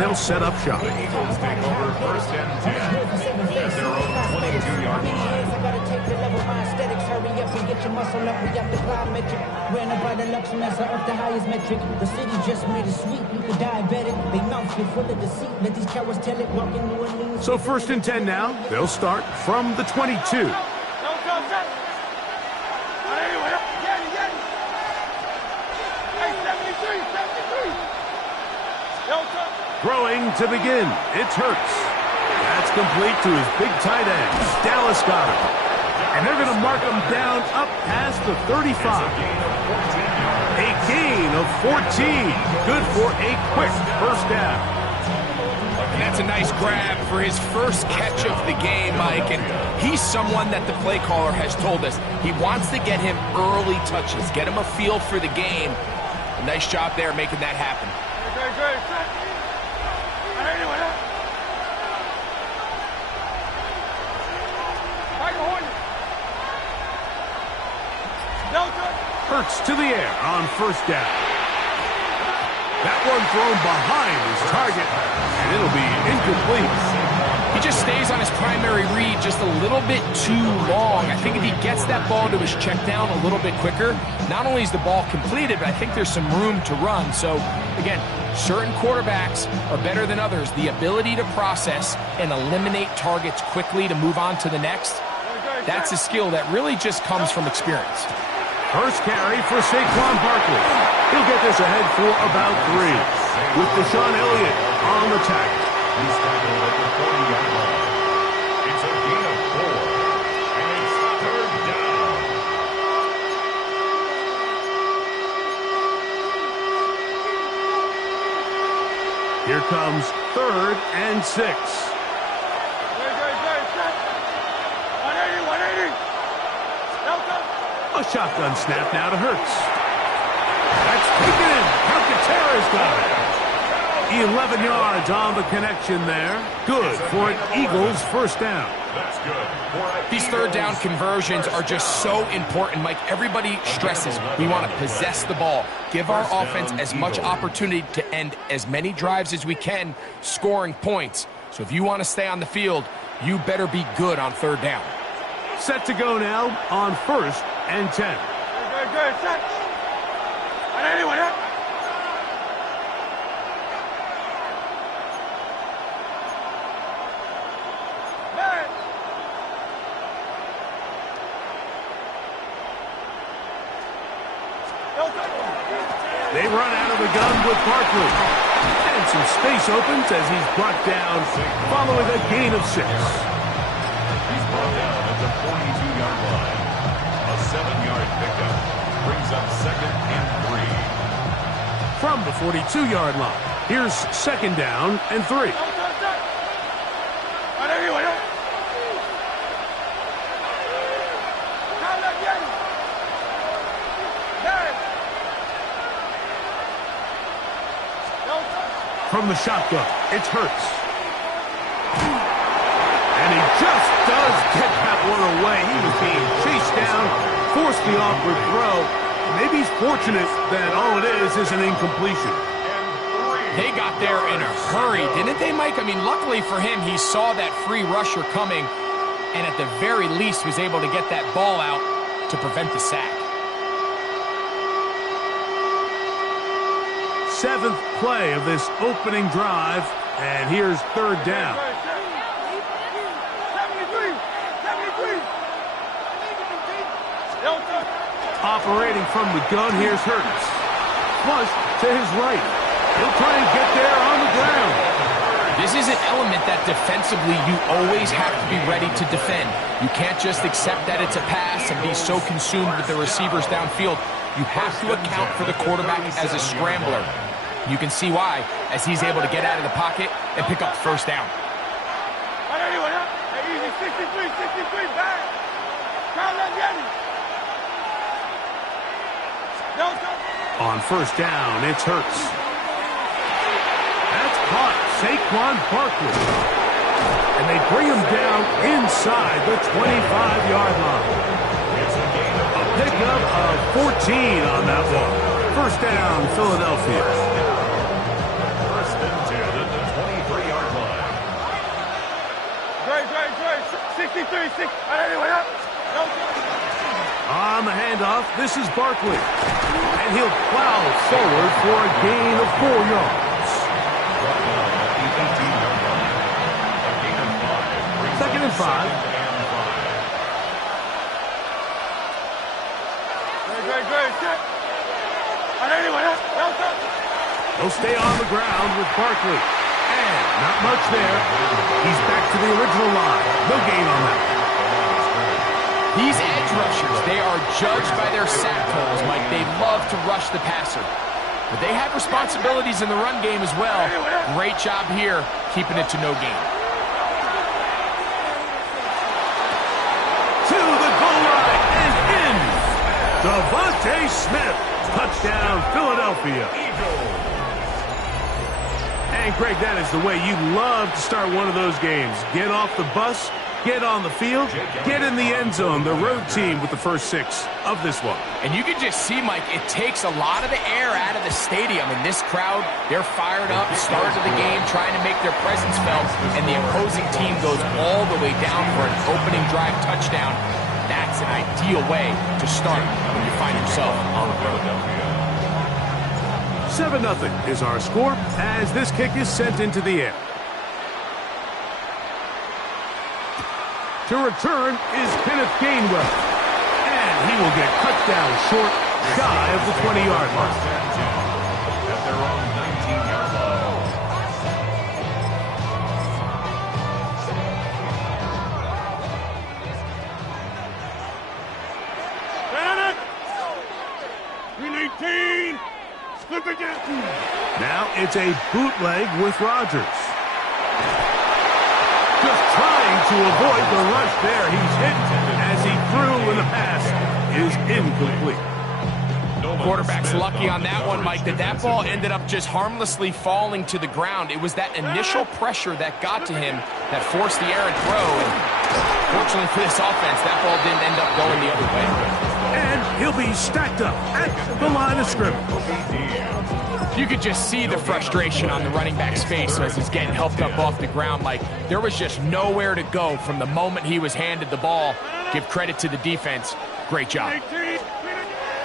they'll set up shop. The Eagles take over 1st and 10 at their own 22-yard line. I gotta take the level, my aesthetics. Hurry up and get your muscle up. We got the plyometric. Ran up by the Luxemessa up the highest metric. The city just made it sweet. You could diabetic. They mouth get full of deceit. Let these cowards tell it. Walk in New Orleans. So 1st and 10 now. They'll start from the 22. Throwing to begin. It's Hurts. That's complete to his big tight end. Dallas got him. And they're going to mark him down up past the 35. A gain of 14. Good for a quick first down. And that's a nice grab for his first catch of the game, Mike. And he's someone that the play caller has told us he wants to get him early touches, get him a feel for the game. A nice job there making that happen. Hurts to the air on first down. That one thrown behind his target, and it'll be incomplete. He just stays on his primary read just a little bit too long. I think if he gets that ball to his check down a little bit quicker, not only is the ball completed, but I think there's some room to run. So, again, certain quarterbacks are better than others. The ability to process and eliminate targets quickly to move on to the next, that's a skill that really just comes from experience. First carry for Saquon Barkley. He'll get this ahead for about 3. With Deshaun Elliott on the tackle. He's tackled at the 40-yard line. It's a gain of 4, and it's 3rd down. Here comes 3rd and 6. A shotgun snap now to Hurts. That's taken in. Calcaterra's got it. 11 yards on the connection there. Good for an Eagles first down. That's good. These third down conversions are just so important, Mike. Everybody stresses we want to possess the ball, give our offense as much opportunity to end as many drives as we can, scoring points. So if you want to stay on the field, you better be good on third down. Set to go now on 1st and 10. Good. Set. Anyone up? They run out of the gun with Barkley. And some space opens as he's brought down following a gain of 6. He's brought down at the 42-yard line. A 7-yard pickup brings up 2nd and 3. From the 42-yard line, here's 2nd down and 3. From the shotgun, it's Hurts. And he just does get that one away. He was being chased down, forced the awkward throw. Maybe he's fortunate that all it is an incompletion. They got there in a hurry, didn't they, Mike? I mean, luckily for him, he saw that free rusher coming and at the very least was able to get that ball out to prevent the sack. 7th play of this opening drive, and here's 3rd down. Operating from the gun, here's Hurts. Flush to his right. He'll try and get there on the ground. This is an element that defensively you always have to be ready to defend. You can't just accept that it's a pass and be so consumed with the receivers downfield. You have to account for the quarterback as a scrambler. You can see why, as he's able to get out of the pocket and pick up first down. On first down, it's Hurts. That's caught Saquon Barkley. And they bring him down inside the 25-yard line. A pickup of 14 on that one. First down, Philadelphia. First and 10 at the This is Barkley. And he'll plow forward for a gain of 4 yards. Second and 5. Good. Set. And anyway, He'll stay on the ground with Barkley. And not much there. He's back to the original line. No gain on that. These edge rushers, they are judged by their sack totals, Mike. They love to rush the passer. But they have responsibilities in the run game as well. Great job here, keeping it to no gain. To the goal line and in. Devontae Smith. Touchdown, Philadelphia. And, Greg, that is the way you love to start one of those games. Get off the bus, get on the field, get in the end zone. The road team with the first 6 of this one. And you can just see, Mike, it takes a lot of the air out of the stadium. And this crowd, they're fired up, start of the game, trying to make their presence felt. And the opposing team goes all the way down for an opening drive touchdown. That's an ideal way to start when you find yourself on the road. 7-0 is our score as this kick is sent into the air. To return is Kenneth Gainwell. And he will get cut down short, shy of the 20-yard line. At their own 19-yard line. Now it's a bootleg with Rodgers. Just trying to avoid the rush there. He's hit as he threw, and the pass is incomplete. Quarterback's lucky on that one, Mike, that ball ended up just harmlessly falling to the ground. It was that initial pressure that got to him that forced the errant throw. And fortunately for this offense, that ball didn't end up going the other way. And he'll be stacked up at the line of scrimmage. You could just see the frustration on the running back's face as he's getting helped up off the ground. Like, there was just nowhere to go from the moment he was handed the ball. Give credit to the defense. Great job.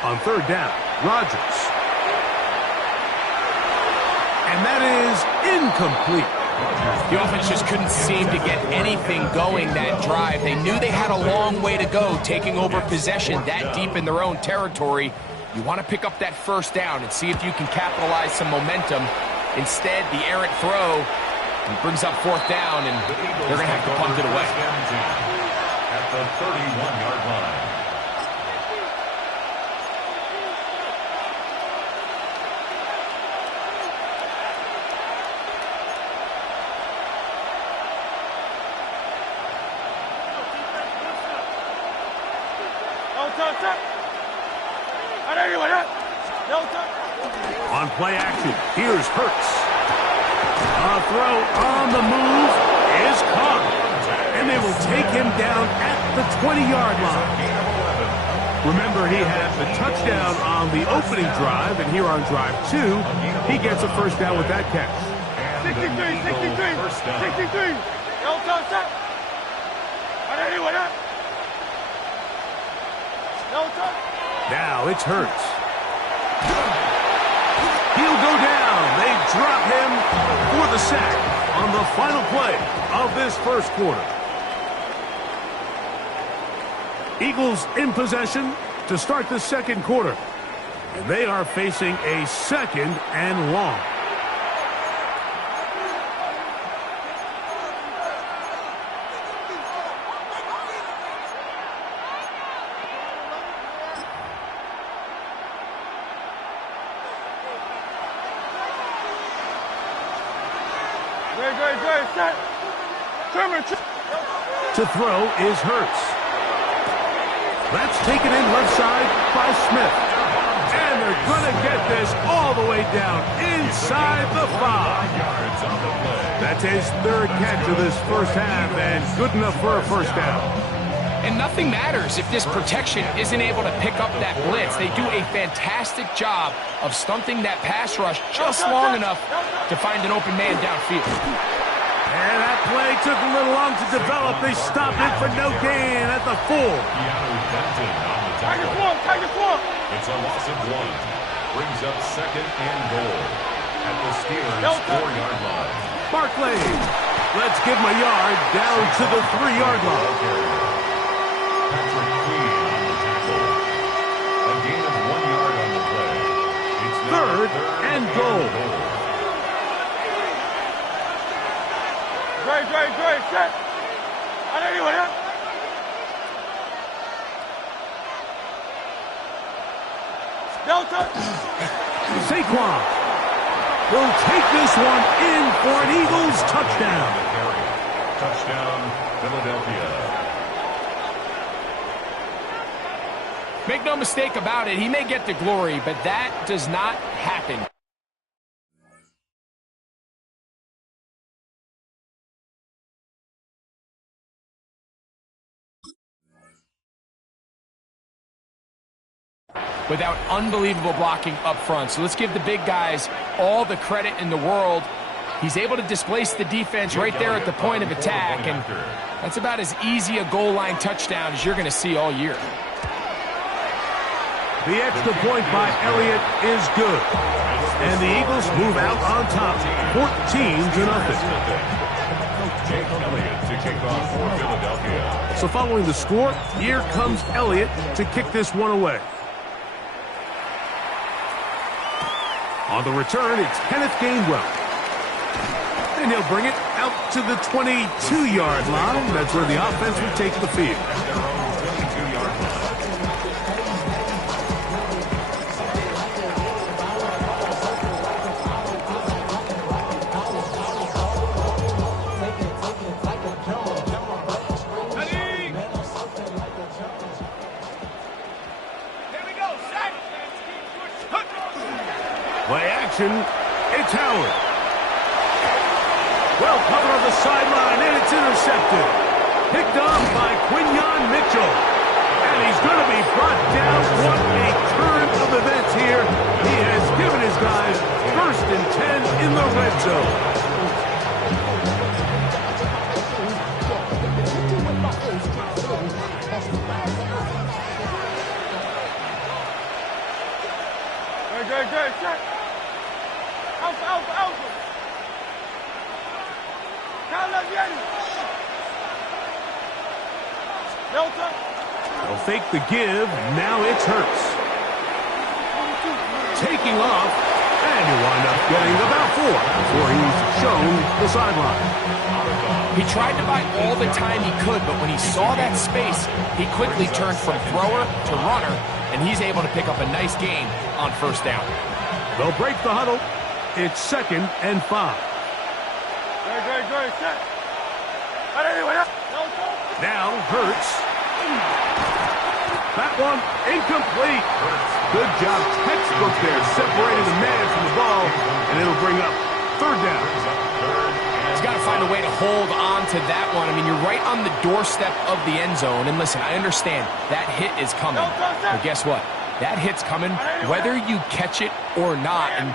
On third down, Rodgers. And that is incomplete. The offense just couldn't seem to get anything going that drive. They knew they had a long way to go, taking over possession that deep in their own territory. You want to pick up that first down and see if you can capitalize some momentum. Instead, the errant throw brings up fourth down, and they're going to have to punt it away. At the 31-yard line. On play action, here's Hurts. A throw on the move is caught. And they will take him down at the 20-yard line. Remember, he had the touchdown on the opening drive, and here on drive 2, he gets a first down with that catch. 63. Now it's Hurts. He'll go down. They drop him for the sack on the final play of this first quarter. Eagles in possession to start the second quarter. And they are facing a second and long. To throw is Hurts. That's taken in left side by Smith. And they're going to get this all the way down inside the 5. That's his third catch of this first half, and good enough for a first down. And nothing matters if this protection isn't able to pick up that blitz. They do a fantastic job of stunting that pass rush just long enough to find an open man downfield. And that play took a little long to develop. They stopped it for no gain at the 4. tackle. It's a loss of 1. Brings up second and goal at the Steelers' 4-yard line. Barkley. Let's give him a yard down to the 3-yard line. Patrick Queen on the tackle. A gain of 1 yard on the play. It's now Third and goal. Great, set. I know you want it. Delta. Saquon will take this one in for an Eagles touchdown. Touchdown, Philadelphia. Make no mistake about it, he may get the glory, but that does not happen. Without unbelievable blocking up front. So let's give the big guys all the credit in the world. He's able to displace the defense right there at the point of attack, and that's about as easy a goal line touchdown as you're going to see all year. The extra point by Elliott is good. And the Eagles move out on top, 14-0. Jake Elliott to kick off for Philadelphia. So following the score, here comes Elliott to kick this one away. On the return, it's Kenneth Gainwell. And he'll bring it out to the 22-yard line. That's where the offense will take the field. At their own 22-yard line. Play action, it's Howard. Well covered on the sideline, and it's intercepted. Picked up by Quinyon Mitchell. And he's going to be brought down. What a turn of events here. He has given his guys 1st and 10 in the red zone. Great, set. Alpha. Delta. They'll fake the give. Now it's Hurts. Taking off. And you wind up getting about 4 before he's shown the sideline. He tried to buy all the time he could, but when he saw that space, he quickly turned from thrower to runner, and he's able to pick up a nice gain on 1st down. They'll break the huddle. It's 2nd and 5. Great, set. Now Hurts. That one incomplete. Good job, textbook there, separating the man from the ball, and it'll bring up 3rd down. He's got to find a way to hold on to that one. I mean, you're right on the doorstep of the end zone, and listen, I understand that hit is coming, but guess what? That hit's coming whether you catch it or not, and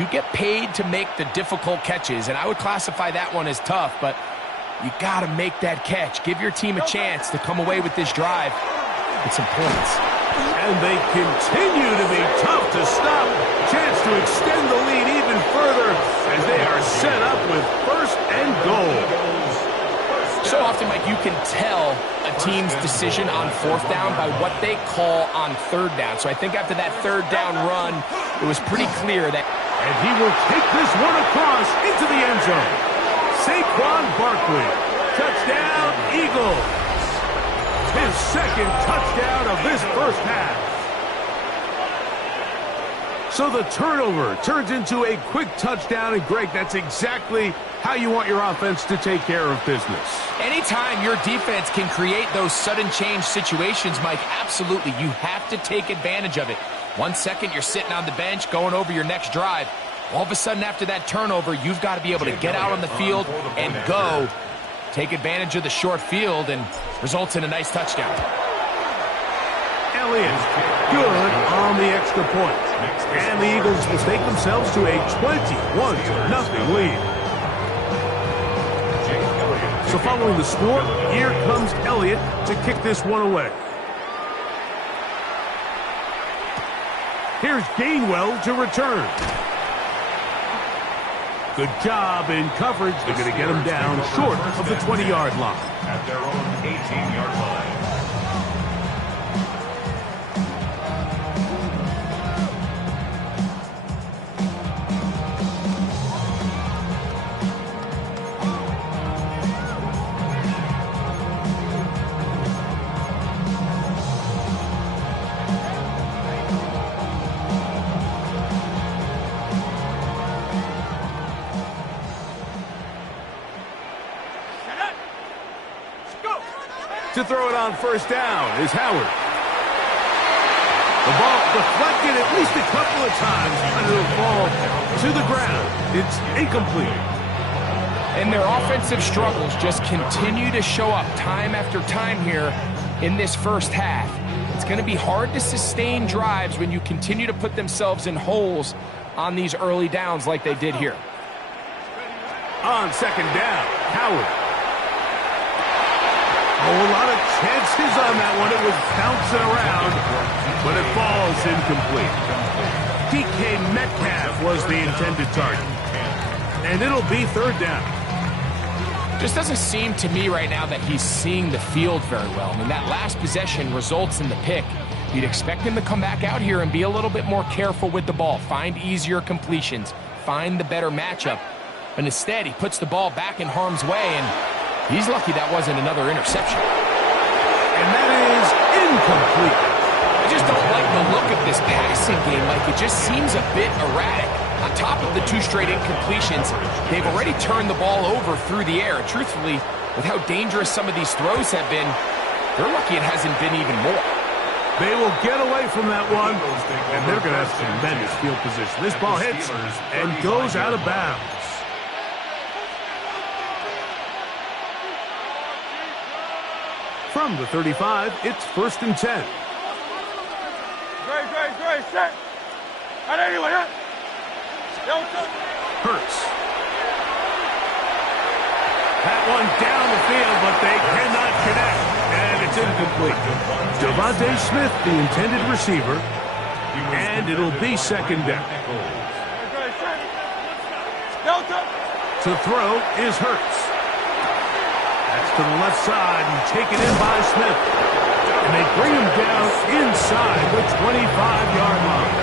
you get paid to make the difficult catches, and I would classify that one as tough, but you got to make that catch. Give your team a chance to come away with this drive with some points. And they continue to be tough to stop. Chance to extend the lead even further as they are set up with 1st and goal. So often, Mike, you can tell a team's decision on 4th down by what they call on 3rd down. So I think after that 3rd down run, it was pretty clear that... And he will take this one across into the end zone. Saquon Barkley. Touchdown, Eagles. His 2nd touchdown of this 1st half. So the turnover turns into a quick touchdown, and Greg, that's exactly how you want your offense to take care of business. Anytime your defense can create those sudden change situations, Mike, absolutely, you have to take advantage of it. 1 second, you're sitting on the bench, going over your next drive. All of a sudden, after that turnover, you've got to be able to get out on the field and go. Take advantage of the short field and results in a nice touchdown. Elliott, good on the extra point. And the Eagles will take themselves to a 21-0 lead. So following the score, here comes Elliott to kick this one away. Here's Gainwell to return. Good job in coverage. They're going to get him down short of the 20-yard line. At their own 18-yard line. To throw it on first down is Howard. The ball deflected at least a couple of times, and it'll fall to the ground. It's incomplete. And their offensive struggles just continue to show up time after time here in this first half. It's going to be hard to sustain drives when you continue to put themselves in holes on these early downs like they did here. On second down, Howard. Oh, a lot of chances on that one. It was bouncing around, but it falls incomplete. DK Metcalf was the intended target. And it'll be third down. Just doesn't seem to me right now that he's seeing the field very well. I mean, that last possession results in the pick. You'd expect him to come back out here and be a little bit more careful with the ball, find easier completions, find the better matchup. But instead, he puts the ball back in harm's way, and he's lucky that wasn't another interception. And that is incomplete. I just don't like the look of this passing game. Like, it just seems a bit erratic. On top of the 2 straight incompletions, they've already turned the ball over through the air. Truthfully, with how dangerous some of these throws have been, they're lucky it hasn't been even more. They will get away from that one, and they're going to have tremendous field position. This ball hits and goes out of bounds. From the 35, it's 1st and 10. Great, set. And anyway, Delta. Hurts. That one down the field, but they cannot connect, and it's incomplete. Devontae Smith, the intended receiver, and it'll be second down. Great, set. Delta. To throw is Hurts. That's to the left side and taken in by Smith. And they bring him down inside the 25-yard line.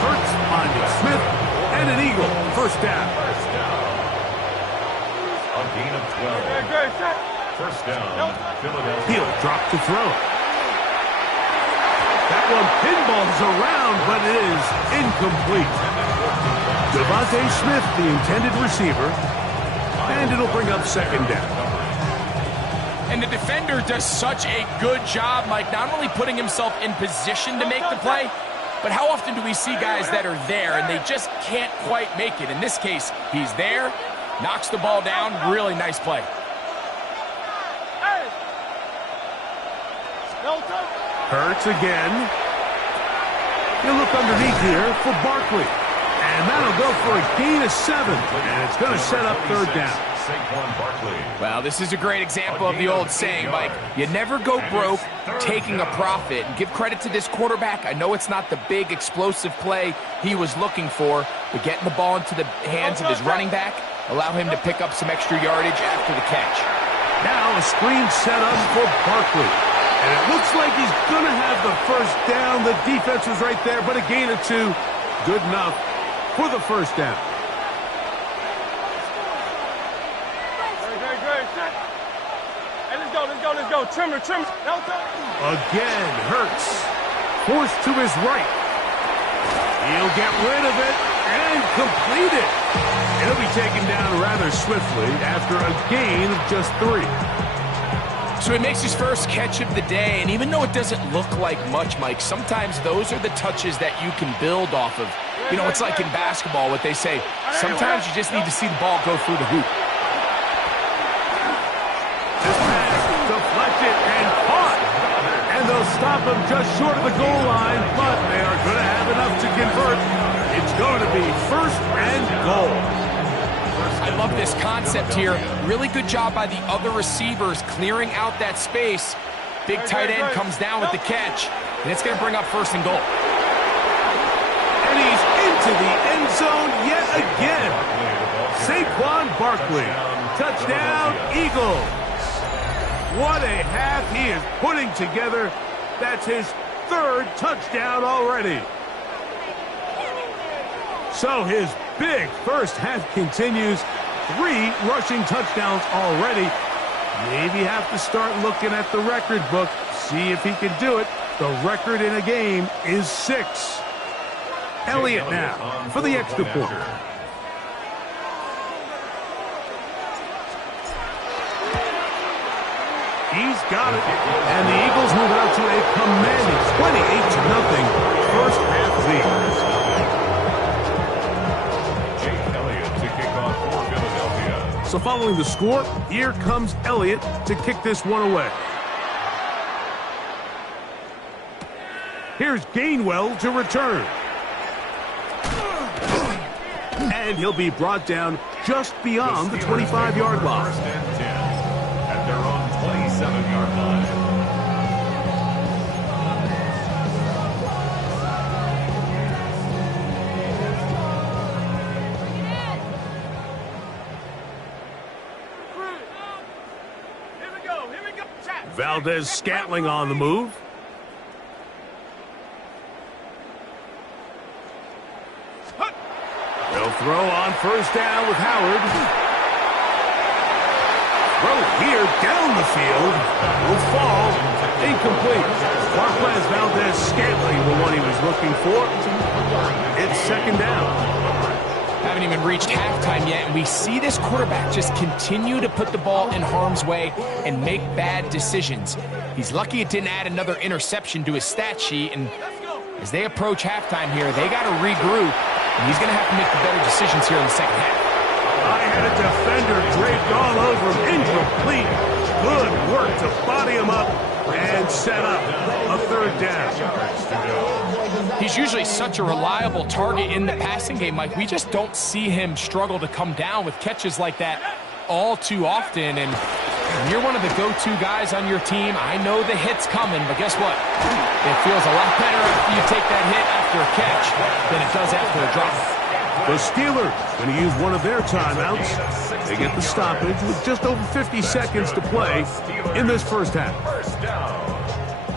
Hurts finding Smith and an eagle. First down. A gain of 12. Great, set. First down, Philadelphia. He'll drop to throw. That one pinballs around, but it is incomplete. Devontae Smith, the intended receiver, and it'll bring up second down. And the defender does such a good job, Mike, not only putting himself in position to make the play, but how often do we see guys that are there and they just can't quite make it? In this case, he's there, knocks the ball down, really nice play. Hurts again. He'll look underneath here for Barkley. And that'll go for a gain of 7. And it's going to set up third down. Well, this is a great example of the old saying, Mike. You never go broke taking a profit. And give credit to this quarterback. I know it's not the big explosive play he was looking for, but getting the ball into the hands of his running back, allow him to pick up some extra yardage after the catch. Now a screen set up for Barkley. And it looks like he's going to have the first down. The defense was right there, but a gain of 2. Good enough for the first down. Let's go. Trimmer. Again, Hurts. Forced to his right. He'll get rid of it and complete it. He'll be taken down rather swiftly after a gain of just 3. So he makes his first catch of the day, and even though it doesn't look like much, Mike, sometimes those are the touches that you can build off of. You know, it's like in basketball, what they say, sometimes you just need to see the ball go through the hoop. This pass deflected and caught. And they'll stop him just short of the goal line, but they are going to have enough to convert. It's going to be 1st and goal. I love this concept here. Really good job by the other receivers clearing out that space. Big tight end comes down with the catch, and it's going to bring up 1st and goal. into the end zone yet again. Saquon Barkley, touchdown Eagles. What a half he is putting together. That's his third touchdown already. So his big first half continues. 3 rushing touchdowns already. Maybe have to start looking at the record book, see if he can do it. The record in a game is 6. Elliott now for the extra point. He's got it. And the Eagles move out to a commanding 28-0 first half lead. So following the score, here comes Elliott to kick this one away. Here's Gainwell to return. And he'll be brought down just beyond the 25-yard line. First and 10 at their own 27-yard line. Valdez-Scantling on the move. They'll throw on first down with Howard. Throw here down the field. Will fall. Incomplete. Marquez Valdez-Scantling, the one he was looking for. It's second down. Haven't even reached halftime yet, and we see this quarterback just continue to put the ball in harm's way and make bad decisions. He's lucky it didn't add another interception to his stat sheet, and as they approach halftime here, they got to regroup, and he's going to have to make the better decisions here in the second half. I had a defender draped all over him. Incomplete. Good work to body him up and set up a third down. He's usually such a reliable target in the passing game, Mike. We just don't see him struggle to come down with catches like that all too often. And when you're one of the go-to guys on your team, I know the hit's coming, but guess what? It feels a lot better after you take that hit after a catch than it does after a drop. The Steelers going to use one of their timeouts. They get the stoppage with just over 50 seconds to play in this first half.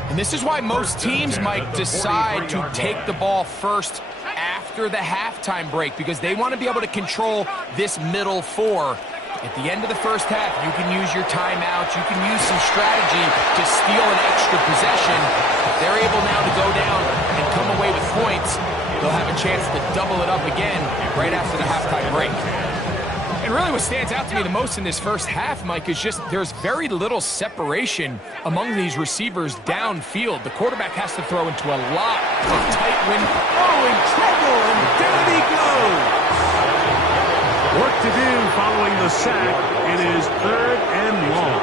And this is why most teams might decide to take the ball first after the halftime break, because they want to be able to control this middle 4. At the end of the first half, you can use your timeout, you can use some strategy to steal an extra possession. If they're able now to go down and come away with points, they'll have a chance to double it up again right after the halftime break. And really what stands out to me the most in this first half, Mike, is just there's very little separation among these receivers downfield. The quarterback has to throw into a lot of tight wind. Oh, in trouble, and down he goes. Work to do following the sack. It is third and long.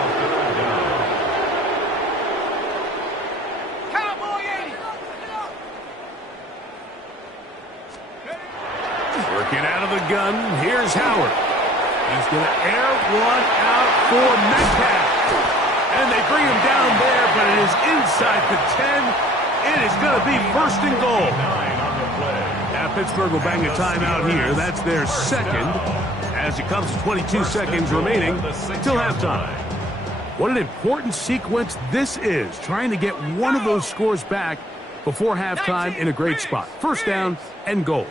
Working out of the gun, here's Howard. He's going to air one out for Metcalf. And they bring him down there, but it is inside the 10. It is going to be first and goal. Now Pittsburgh will bang a timeout here. That's their second, as it comes to 22 seconds remaining till halftime. What an important sequence this is, trying to get one of those scores back before halftime in a great spot. First down and goal.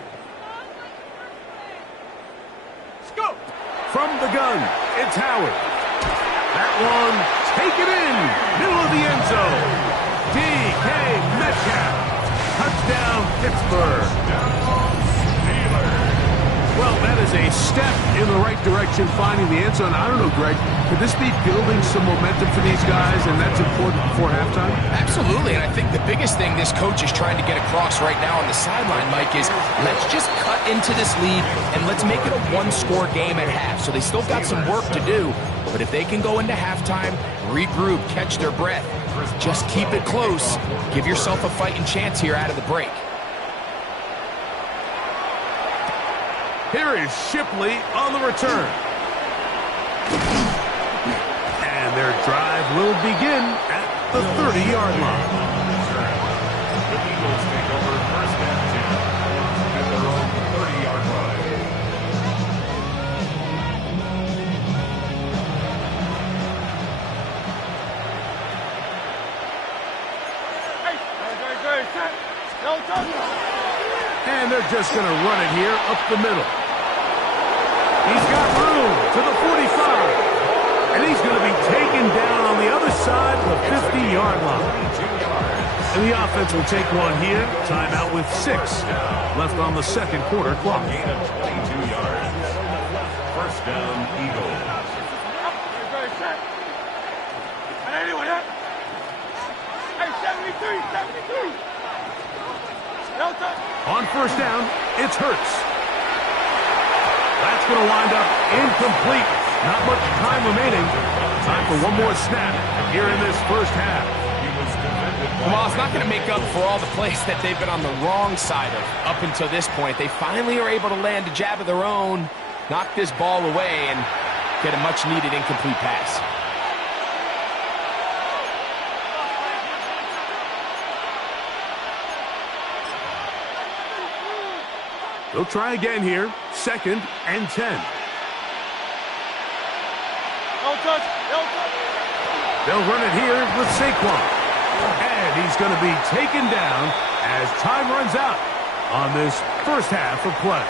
From the gun, it's Howard. That one, taken in, middle of the end zone. DK Metcalf. Touchdown, Pittsburgh. Well, that is a step in the right direction, finding the end zone. I don't know, Greg, could this be building some momentum for these guys, and that's important before halftime? Absolutely, and I think the biggest thing this coach is trying to get across right now on the sideline, Mike, is let's just cut into this lead, and let's make it a one-score game at half. So they still got some work to do, but if they can go into halftime, regroup, catch their breath, just keep it close, give yourself a fighting chance here out of the break. Here is Shipley on the return. And their drive will begin at the 30-yard line. The Eagles take over first and 10 at their own And they're just going to run it here up the middle. He's got room to the 45. And he's going to be taken down on the other side of the 50-yard line. And the offense will take one here. Timeout with 6 left on the second quarter clock. Gain of 22 yards. First down, Eagles. Hey, 73, 73. Delta. On first down, it's Hurts. That's going to wind up incomplete. Not much time remaining. Time for one more snap here in this first half. Well, it's not going to make up for all the plays that they've been on the wrong side of up until this point. They finally are able to land a jab of their own, knock this ball away, and get a much-needed incomplete pass. They'll try again here. 2nd and 10. No touch. No touch. They'll run it here with Saquon. And he's going to be taken down as time runs out on this first half of play.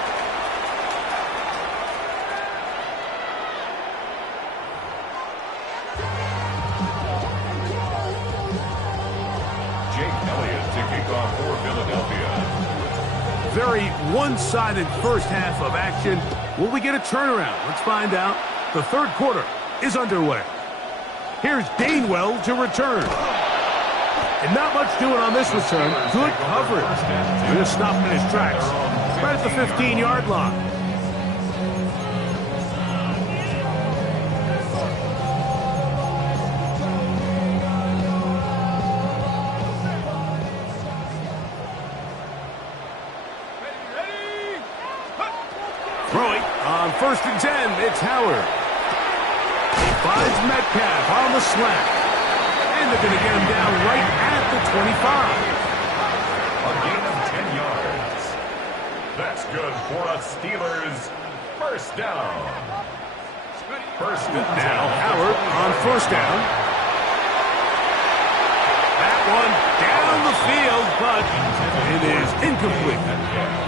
Jake Elliott to kick off for Philadelphia. Very one-sided first half of action. Will we get a turnaround? Let's find out. The third quarter is underway. Here's Gainwell to return. And not much doing on this return. Good coverage. Going to stop in his tracks. Right at the 15-yard line. Throwing on 1st and 10. It's Howard. He finds Metcalf on the slant. And they're going to get him down right at the 25. A gain of 10 yards. That's good for a Steelers first down. First and Now 10. Howard on first down. That one down the field, but it is incomplete.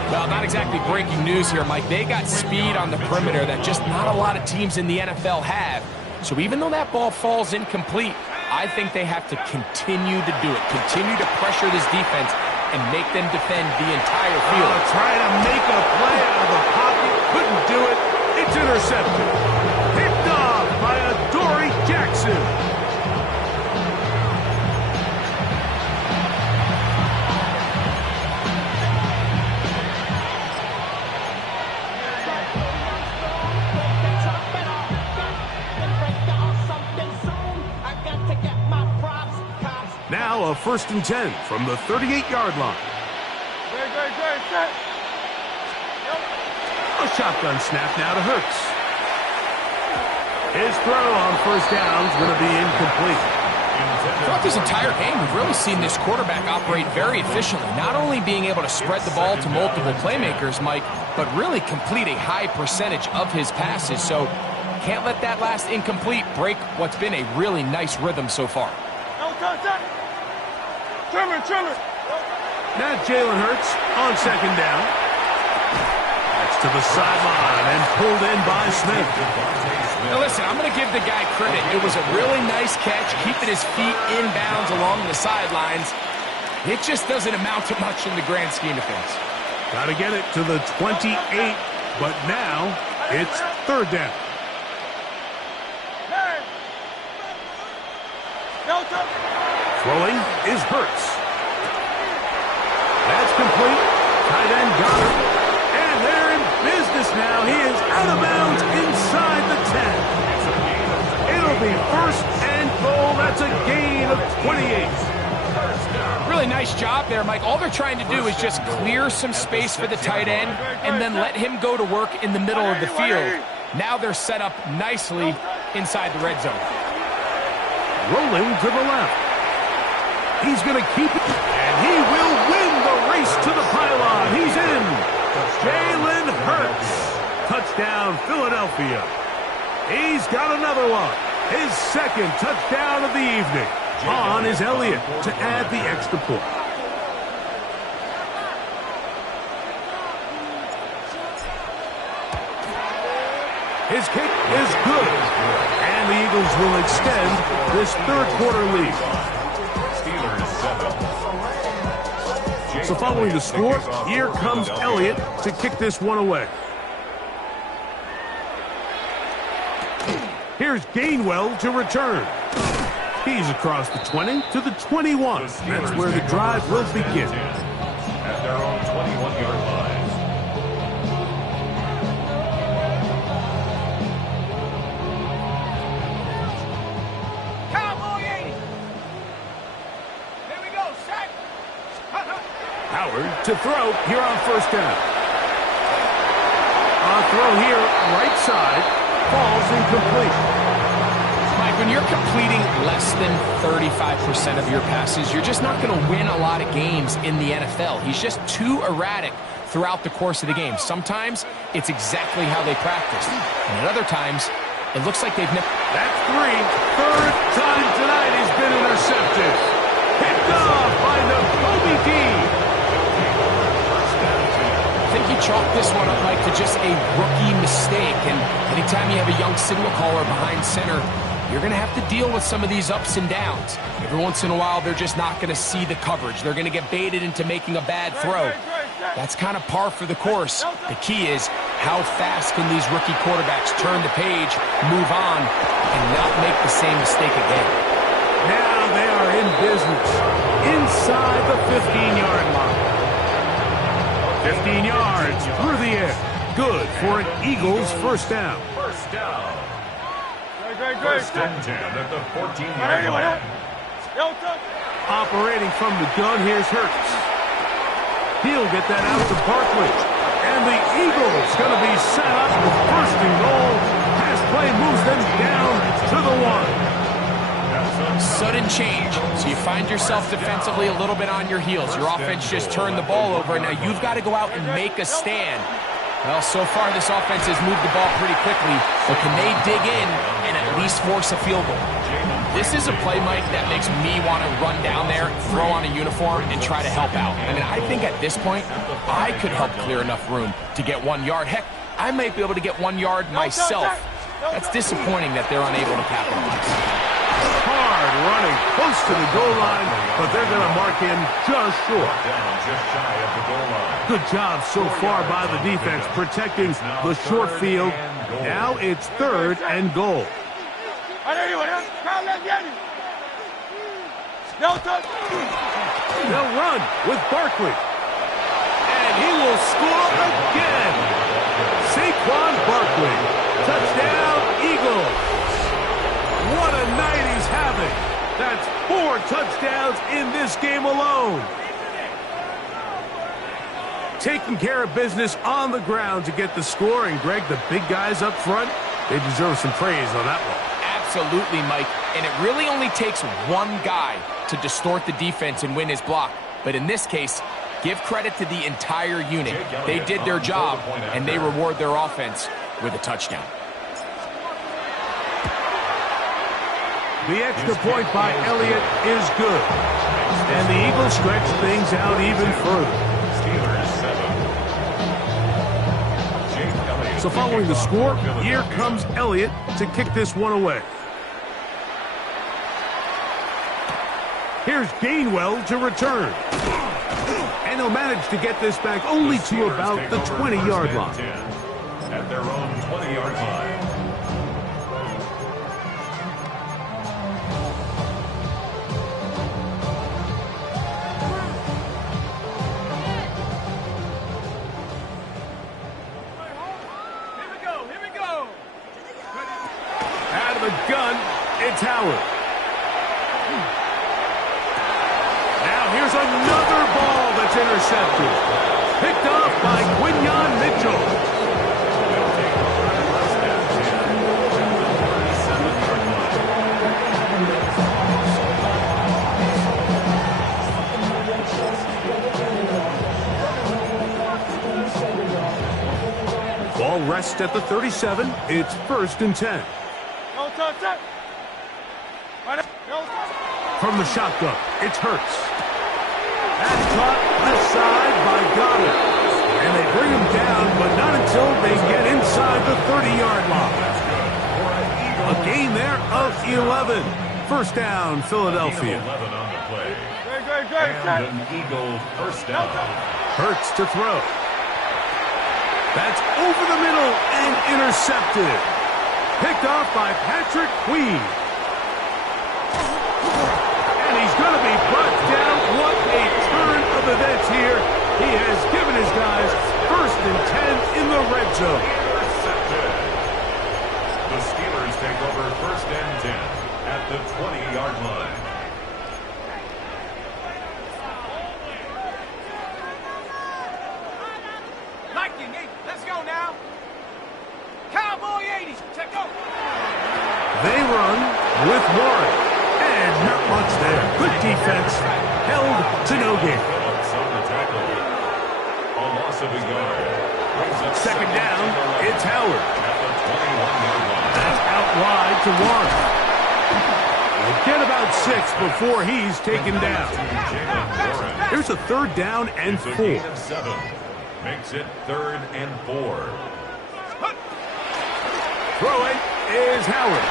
Well, not exactly breaking news here, Mike. They got speed on the perimeter that just not a lot of teams in the NFL have. So even though that ball falls incomplete, I think they have to continue to do it. Continue to pressure this defense and make them defend the entire field. Trying to make a play out of the pocket. Couldn't do it. It's intercepted. Picked off by Adoree Jackson. Now a 1st and 10 from the 38-yard line. Great, set. A shotgun snap now to Hurts. His throw on first down is going to be incomplete. Throughout this entire game, we've really seen this quarterback operate very efficiently, not only being able to spread the ball to multiple playmakers, Mike, but really complete a high percentage of his passes. So can't let that last incomplete break what's been a really nice rhythm so far. No touch. Trimmer. Now Jalen Hurts on 2nd down. That's to the sideline and pulled in by Smith. Now listen, I'm going to give the guy credit. It was a really nice catch, keeping his feet in bounds along the sidelines. It just doesn't amount to much in the grand scheme of things. Got to get it to the 28, but now it's 3rd down. Hey. No touch. Throwing is Hurts. That's complete. Tight end got it. And they're in business now. He is out of bounds inside the 10. It'll be 1st and goal. That's a gain of 28. Really nice job there, Mike. All they're trying to do is just clear some space for the tight end and then let him go to work in the middle of the field. Now they're set up nicely inside the red zone. Rolling to the left. He's going to keep it, and he will win the race to the pylon. He's in. Jalen Hurts. Touchdown, Philadelphia. He's got another one. His 2nd touchdown of the evening. On is Elliott to add the extra point. His kick is good. And the Eagles will extend this third quarter lead. Steelers 7. So following the score, here comes Elliott to kick this one away. Here's Gainwell to return. He's across the 20 to the 21. That's where the drive will begin. At their own 21-yard line. Cowboy 80. Here we go, set. Howard to throw here on first down. A throw here, right side, falls incomplete. Mike, when you're completing less than 35% of your passes, you're just not going to win a lot of games in the NFL. He's just too erratic throughout the course of the game. Sometimes it's exactly how they practice. And at other times, it looks like they've never... That's three. Third time tonight he's been intercepted. Picked off by the Kobe D. I think he chalked this one up, Mike, to just a rookie mistake. And anytime you have a young signal caller behind center, you're going to have to deal with some of these ups and downs. Every once in a while, they're just not going to see the coverage. They're going to get baited into making a bad throw. That's kind of par for the course. The key is how fast can these rookie quarterbacks turn the page, move on, and not make the same mistake again. Now they are in business inside the 15-yard line. 15 yards through the air. Good for an Eagles first down. First down. Great. First and 10 at the 14-yard line. Operating from the gun, here's Hurts. He'll get that out to Barkley. And the Eagles going to be set up with first and goal. Pass play moves them down to the 1. Sudden change. So you find yourself defensively a little bit on your heels. Your offense just turned the ball over. Now you've got to go out and make a stand. Well, so far this offense has moved the ball pretty quickly, but can they dig in and at least force a field goal? This is a play, Mike, that makes me want to run down there, throw on a uniform, and try to help out. I mean, I think at this point, I could help clear enough room to get 1 yard. Heck, I might be able to get 1 yard myself. That's disappointing that they're unable to capitalize. Hard running close to the goal line, but they're going to mark him just short. Just shy of the goal line. Good job so far by the defense protecting the short field. Now it's third and goal. They'll run with Barkley. And he will score again. Saquon Barkley. Touchdown, Eagles. What a night he's having. That's 4 touchdowns in this game alone. Taking care of business on the ground to get the score. And, Greg, the big guys up front, they deserve some praise on that one. Absolutely, Mike. And it really only takes one guy to distort the defense and win his block. But in this case, give credit to the entire unit. They did their job, and they reward their offense with a touchdown. The extra point by Elliott is good. And the Eagles stretch things out even further. So following the score, here comes Elliott to kick this one away. Here's Gainwell to return. And he'll manage to get this back only to about the 20-yard line. At their own 20-yard line. The gun, it's Howard. Now here's another ball that's intercepted. Picked off by Quinyon Mitchell. Ball rests at the 37. It's first and 10. From the shotgun, it's Hurts. That's caught left side by Goddard. And they bring him down, but not until they get inside the 30-yard line. gain there of 11. First down, Philadelphia. 11 on the play. Great. And an Eagle first down. Hurts to throw. That's over the middle and intercepted. Picked off by Patrick Queen. And he's going to be brought down. What a turn of events here. He has given his guys first and 10 in the red zone. Intercepted. The Steelers take over first and 10 at the 20-yard line. Lightning, let's go now. Cowboy 80s, check go. They run with Warren. And not much there. Good defense. Held to no gain. Phillips on the tackle. A loss of a yard. Brings up Second down, it's Howard. at the 21-yard line. That's out wide to Warren. We'll get about 6 before he's taken down. Jalen Warren. Here's a third down and It's a 4. gain of 7. Makes it 3rd and 4. Throwing is Howard.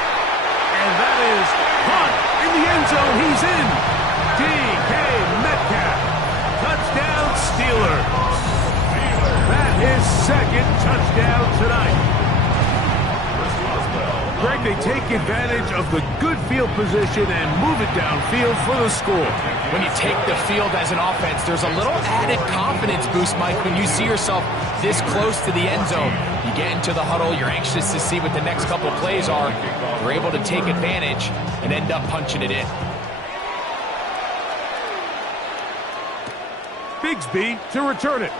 And that is caught in the end zone. He's in. DK Metcalf. Touchdown Steelers. That is second touchdown tonight. Greg, they take advantage of the good field position and move it downfield for the score. When you take the field as an offense, there's a little added confidence boost, Mike, when you see yourself this close to the end zone. You get into the huddle, you're anxious to see what the next couple plays are. You're able to take advantage and end up punching it in. Bigsby to return it.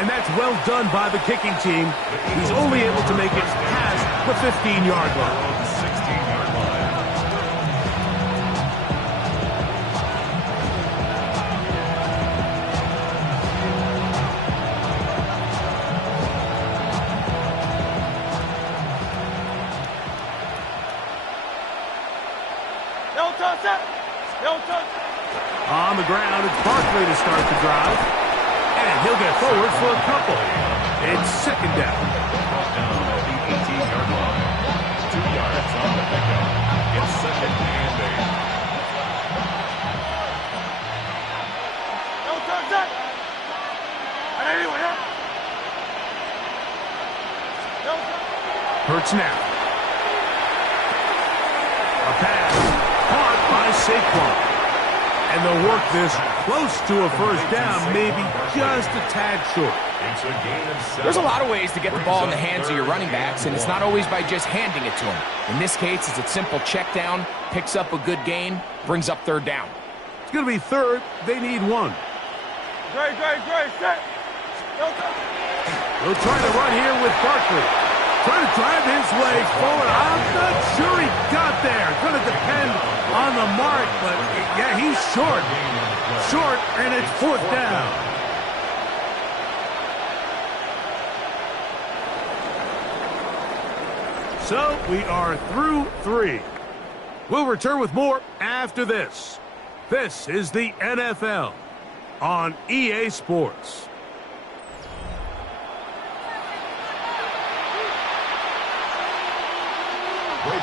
And that's well done by the kicking team. He's only able to make it past the 15-yard line. 16-yard line. Don't touch it. Don't touch it. On the ground, it's Barkley to start the drive. And he'll get forward for a couple. It's second down. Down at the 18-yard line. 2 yards on the pickup. It's 2nd and 8. Don't touch it. And anyway, don't touch it. Hurts now. A pass caught by Saquon. And they'll work this close to a first down, maybe just a tad short. It's a gain of 7. There's a lot of ways to get the ball in the hands of your running backs, and it's not always by just handing it to them. In this case, it's a simple check down, picks up a good gain, brings up 3rd down. It's going to be 3rd. They need 1. Great. Set. Don't touch it. They'll try to run here with Barkley. Trying to drive his way forward. I'm not sure he got there. Going to depend on the mark, but yeah, he's short. Short, and it's 4th down. So we are through 3. We'll return with more after this. This is the NFL on EA Sports.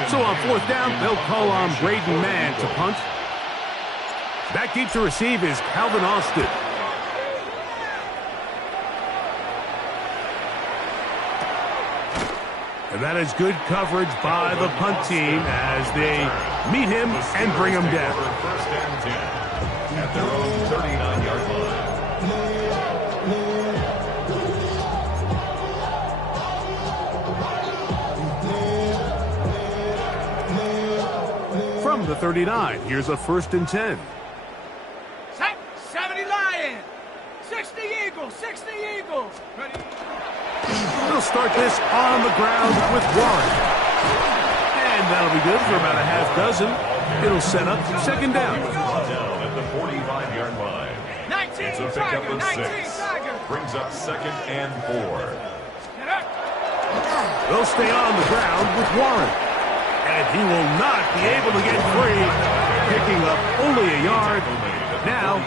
So on 4th down, they'll call on Braden Mann to punt. Back deep to receive is Calvin Austin. And that is good coverage by the punt team as they meet him and bring him down. First and 10 at their own 39-yard line. From the 39, here's a 1st and 10. 70 Lions. 60 Eagles. 60 Eagles. Ready? They'll start this on the ground with Warren. And that'll be good for about a half dozen. It'll set up 2nd down. Down at the 45-yard line. 19 It's a pickup Tiger. of 19 6. Tiger. Brings up 2nd and 4. Get up. They'll stay on the ground with Warren. And he will not be able to get free, picking up only a yard. Now,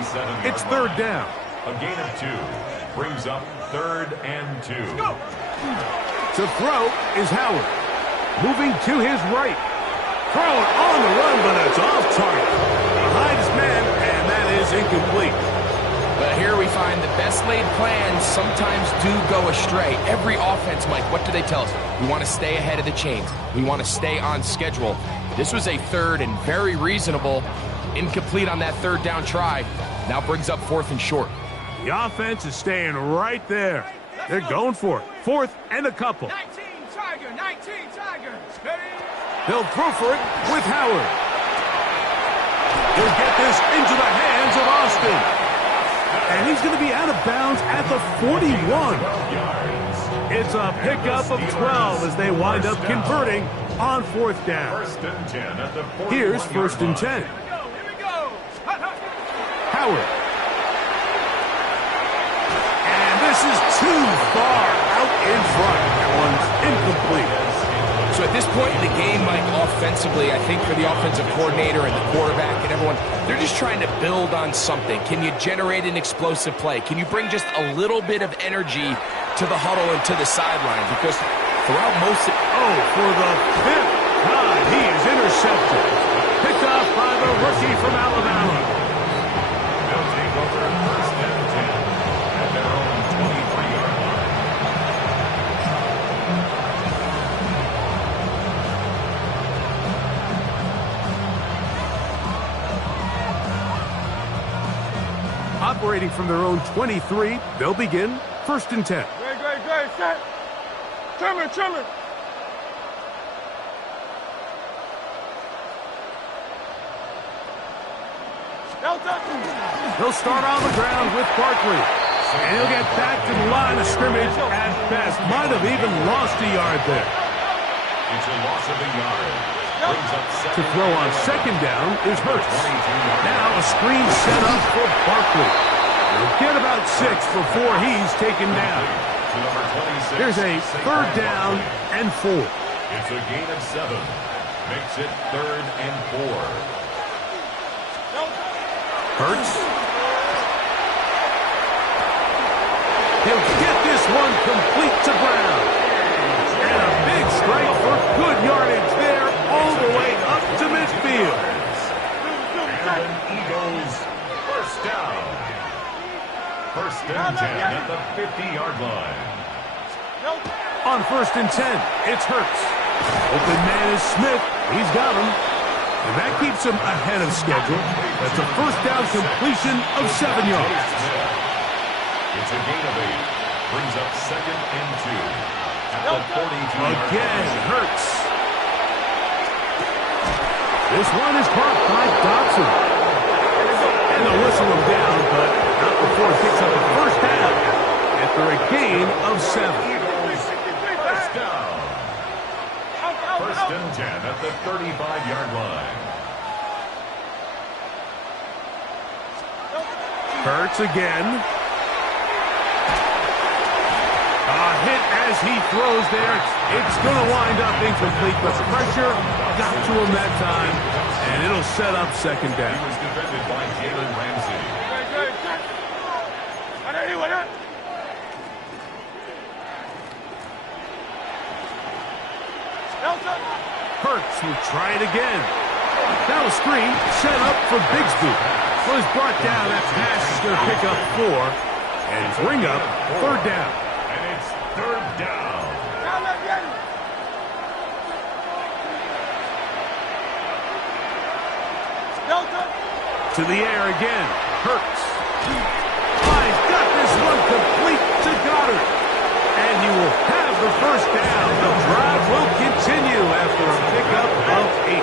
it's 3rd down. A gain of 2. Brings up 3rd and 2. Go. To throw is Howard. Moving to his right. Thrown on the run, but it's off target. Behind his man, and that is incomplete. But here we find the best laid plans sometimes do go astray. Every offense, Mike, what do they tell us? We want to stay ahead of the chains. We want to stay on schedule. This was a third and very reasonable. Incomplete on that third down try. Now brings up 4th and short. The offense is staying right there. They're going for it. 4th and a couple. 19 Tiger, 19 Tiger. Ready? They'll throw for it with Howard. He'll get this into the hands of Austin. And he's going to be out of bounds at the 41. It's a pickup of 12 as they wind up converting on 4th down. Here's 1st and 10. Here we go. Howard. And this is too far out in front. That one's incomplete. So at this point in the game, Mike, offensively, I think for the offensive coordinator and the quarterback and everyone, they're just trying to build on something. Can you generate an explosive play? Can you bring just a little bit of energy to the huddle and to the sideline? Because throughout most of... For the 5th time, he is intercepted. Picked off by the rookie from Alabama. They'll take over 1st and 10 at their own 23-yard line. Operating from their own 23, they'll begin 1st and 10. Great, set. Trimmer. He'll start on the ground with Barkley. And he'll get back to the line of scrimmage at best. Might have even lost a yard there. It's a loss of a yard. Brings up To throw on 2nd down is Hurts. Now a screen set up for Barkley. He'll get about 6 before he's taken down. Here's a 3rd down and 4. It's a gain of 7. Makes it 3rd and 4. Hurts. He'll get this one complete to Brown. And a big strike for good yardage there all the way up to midfield. And Eagles 1st down. 1st and 10 at the 50-yard line. On 1st and 10, it's Hurts. Open man is Smith. He's got him. And that keeps him ahead of schedule. That's a 1st down completion of 7 yards. It's a gain of 8. Brings up 2nd and 2 at the 42-yard line. Again, Hurts. This one is caught by Dotson. And they'll whistle him down, but not before he picks up a 1st down after a gain of 7. Eagles 1st down. 1st and 10 at the 35-yard line. Hurts again. A hit as he throws there. It's going to wind up incomplete, but pressure got to him that time, and it'll set up 2nd down. He was defended by Jalen Ramsey. Hurts will try it again. Now a screen set up for Bigsby. So he's brought down. That pass is going to pick up 4 and bring up 3rd down. And it's 3rd down. To the air again. Hurts. He's got this one complete to Goddard. And he will have the 1st down. The drive will continue after a pickup of 8.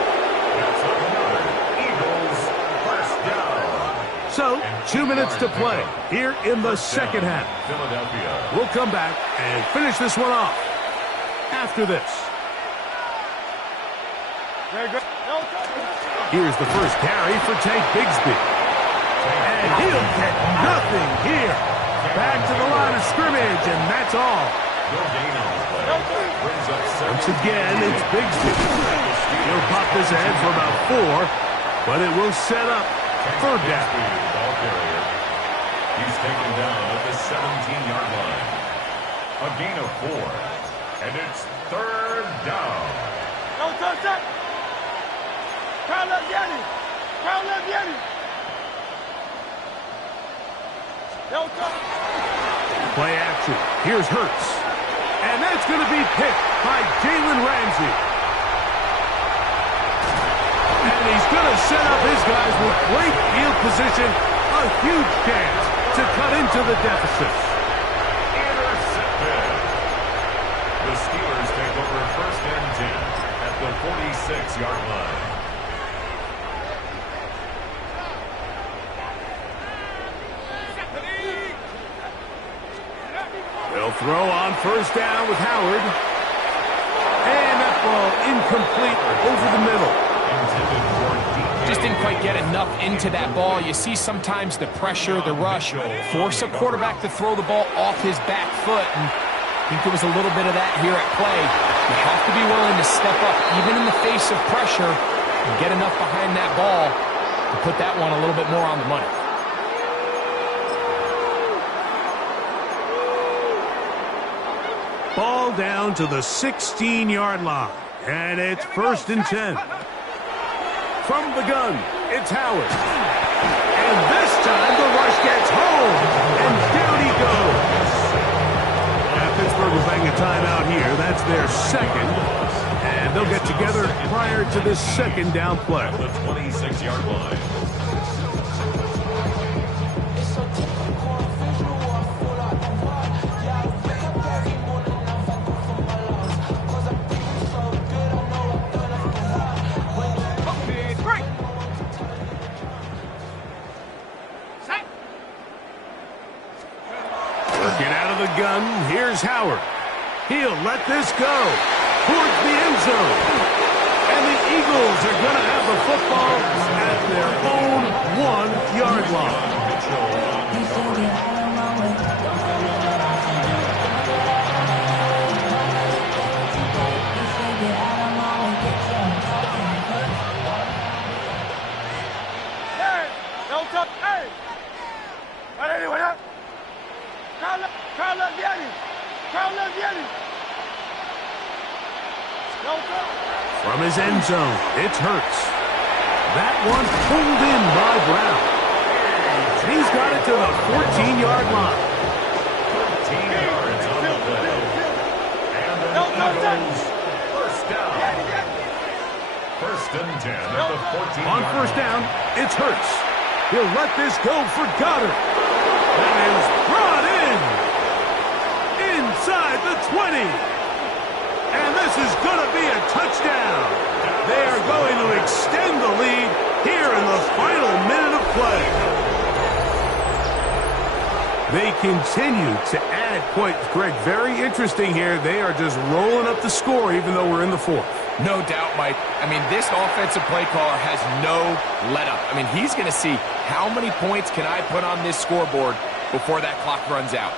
That's another Eagles 1st down. So, 2 minutes to play here in the 2nd half. Philadelphia. We'll come back and finish this one off after this. Here's the first carry for Tank Bigsby. And he'll get nothing here. Back to the line of scrimmage, and that's all. No gain on the play. Brings up 7. Once again, it's Bigsby. He'll pop this ahead for about 4, but it will set up 3rd down. Ball carrier. He's taken down at the 17-yard line. A gain of 4. And it's 3rd down. Play action. Here's Hurts. And that's going to be picked by Jalen Ramsey. And he's going to set up his guys with great field position. A huge chance to cut into the deficit. Intercepted. The Steelers take over 1st and 10 at the 46-yard line. They'll throw on 1st down with Howard. And that ball incomplete over the middle. Just didn't quite get enough into that ball. You see sometimes the pressure, the rush, force a quarterback to throw the ball off his back foot. And I think there was a little bit of that here at play. You have to be willing to step up, even in the face of pressure, and get enough behind that ball to put that one a little bit more on the money. Ball down to the 16-yard line. And it's 1st and 10. From the gun, it's Howard. And this time the rush gets home. And down he goes. Pittsburgh will bang a timeout here. That's their second. And they'll get together prior to this 2nd down play. The 26-yard line. Working out of the gun, here's Howard. He'll let this go towards the end zone. And the Eagles are going to have the football at their own 1-yard line. From his end zone, it's Hurts. That one pulled in by Brown. He's got it to the 14-yard line. 13 yards on the play. And the Eagles 1st down. 1st and 10 at the 14-yard line. On 1st down, it's Hurts. He'll let this go for Goddard. That is brought in. Inside the 20. And this is going to be a touchdown. They are going to extend the lead here in the final minute of play. They continue to add points. Greg, very interesting here. They are just rolling up the score even though we're in the 4th. No doubt, Mike. I mean, this offensive play caller has no let-up. I mean, he's going to see how many points can I put on this scoreboard before that clock runs out.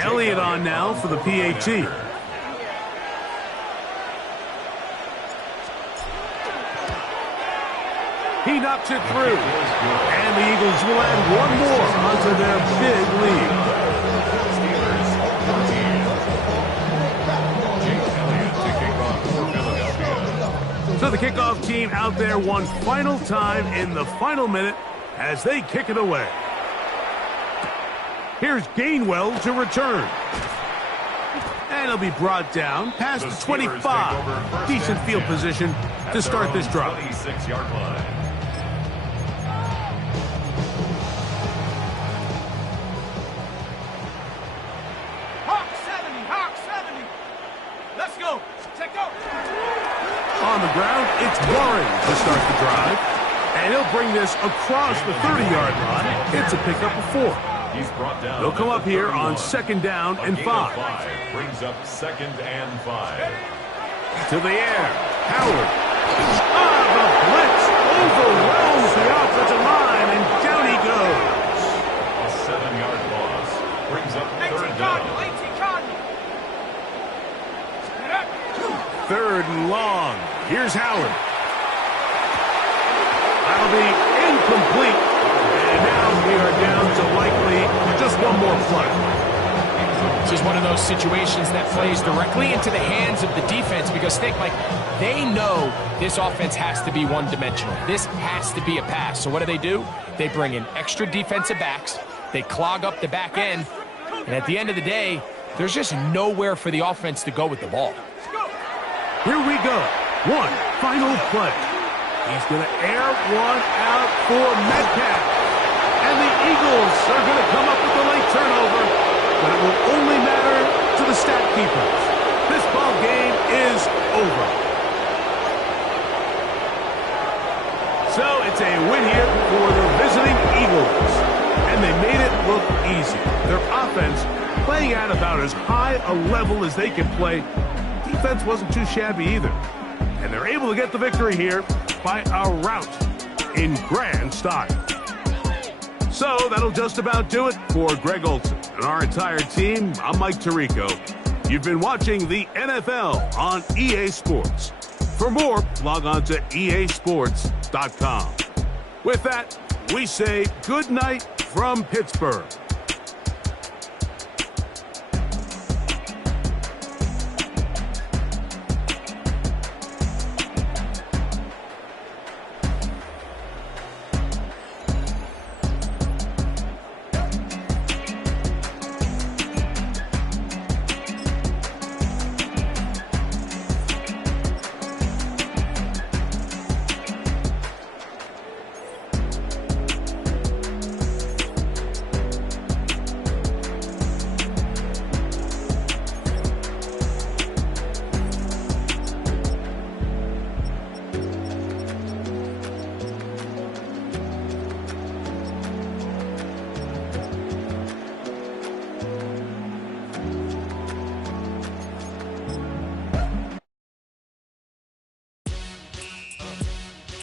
Elliott on now for the PAT. He knocks it through. And the Eagles will add one more onto their big lead. So the kickoff team out there one final time in the final minute as they kick it away. Here's Gainwell to return. And he'll be brought down past the 25. Decent field position to start this drive. 26-yard line. On the ground, it's Warren to start the drive. And he'll bring this across the 30-yard line. It's a pickup of 4. He's brought down. They'll come up here on 2nd down and 5. Brings up 2nd and 5. To the air. Howard. The blitz overwhelms the offensive line, and down he goes. A 7-yard loss. Brings up 3rd down. 3rd and long. Here's Howard. That'll be incomplete. And now we are down to likely just one more play. This is one of those situations that plays directly into the hands of the defense because think, like, they know this offense has to be one-dimensional. This has to be a pass. So what do? They bring in extra defensive backs. They clog up the back end. And at the end of the day, there's just nowhere for the offense to go with the ball. Here we go. One final play. He's going to air one out for Metcalf. And the Eagles are going to come up with the late turnover, but it will only matter to the stat keepers. This ball game is over. So it's a win here for the visiting Eagles. And they made it look easy. Their offense playing at about as high a level as they can play. Defense wasn't too shabby either. And they're able to get the victory here by a rout in grand style. So that'll just about do it for Greg Olson and our entire team. I'm Mike Tirico. You've been watching the NFL on EA Sports. For more, log on to easports.com. With that, we say good night from Pittsburgh.